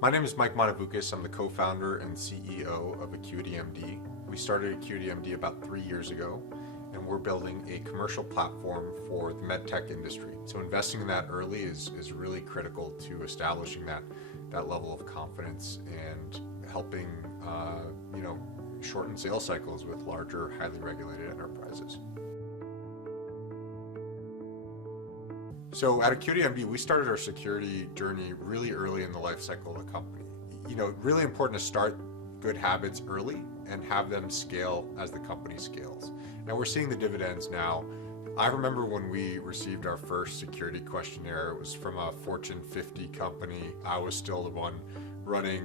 My name is Mike Monovoukas. I'm the co-founder and CEO of AcuityMD. We started AcuityMD about 3 years ago, and we're building a commercial platform for the medtech industry. So investing in that early is really critical to establishing that level of confidence and helping shorten sales cycles with larger, highly regulated enterprises. So at AcuityMD, we started our security journey really early in the life cycle of the company. Really important to start good habits early and have them scale as the company scales. Now we're seeing the dividends now. I remember when we received our first security questionnaire, it was from a Fortune 50 company. I was still the one running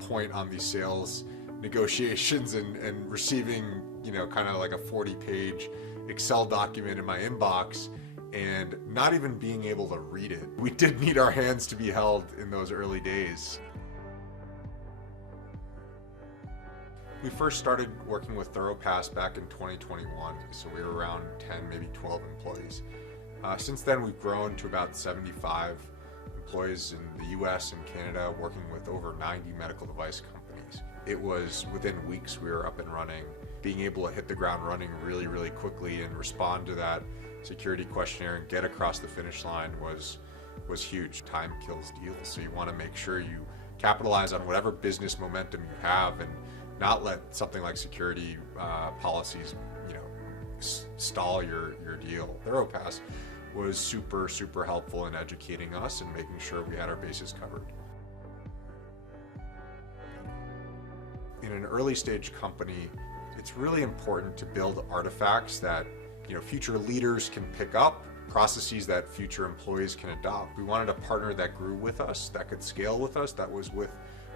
point on these sales negotiations and receiving, kind of like a 40-page Excel document in my inbox and not even being able to read it. We did need our hands to be held in those early days. We first started working with Thoropass back in 2021, so we were around 10, maybe 12 employees. Since then, we've grown to about 75 employees in the US and Canada, working with over 90 medical device companies. It was within weeks we were up and running. Being able to hit the ground running really, really quickly and respond to that security questionnaire and get across the finish line was huge. Time kills deals, so you want to make sure you capitalize on whatever business momentum you have and not let something like security policies, stall your deal. Thoropass was super helpful in educating us and making sure we had our bases covered. In an early stage company, it's really important to build artifacts that future leaders can pick up, processes that future employees can adopt. We wanted a partner that grew with us, that could scale with us, that was with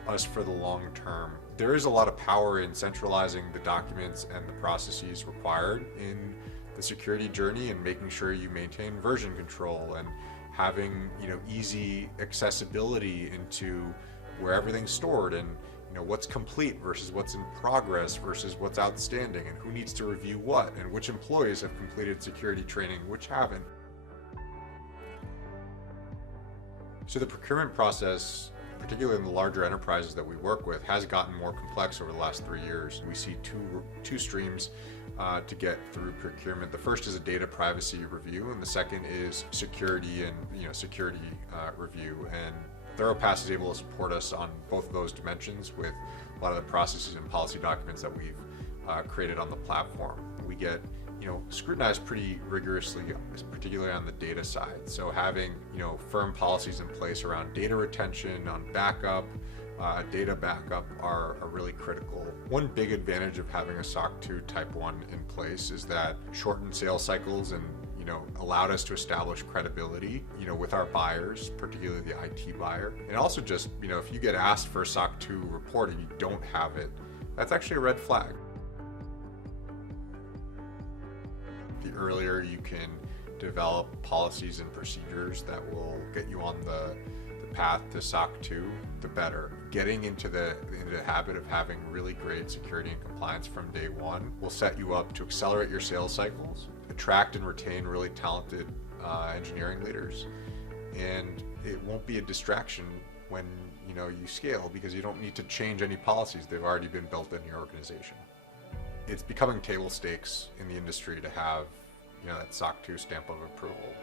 us for the long term. There is a lot of power in centralizing the documents and the processes required in the security journey and making sure you maintain version control and having easy accessibility into where everything's stored and what's complete versus what's in progress versus what's outstanding and who needs to review what and which employees have completed security training, which haven't. So the procurement process, particularly in the larger enterprises that we work with, has gotten more complex over the last 3 years. We see two streams to get through procurement. The first is a data privacy review, and the second is security and security review. And Thoropass is able to support us on both of those dimensions with a lot of the processes and policy documents that we've created on the platform. We get scrutinized pretty rigorously, particularly on the data side. So having firm policies in place around data retention, on backup, data backup are really critical. One big advantage of having a SOC 2 Type 1 in place is that shortened sales cycles and allowed us to establish credibility, with our buyers, particularly the IT buyer. And also just, if you get asked for a SOC 2 report and you don't have it, that's actually a red flag. The earlier you can develop policies and procedures that will get you on the path to SOC 2, the better. Getting into the habit of having really great security and compliance from day one will set you up to accelerate your sales cycles, attract and retain really talented engineering leaders, and it won't be a distraction when you scale because you don't need to change any policies. They've already been built in your organization. It's becoming table stakes in the industry to have that SOC 2 stamp of approval.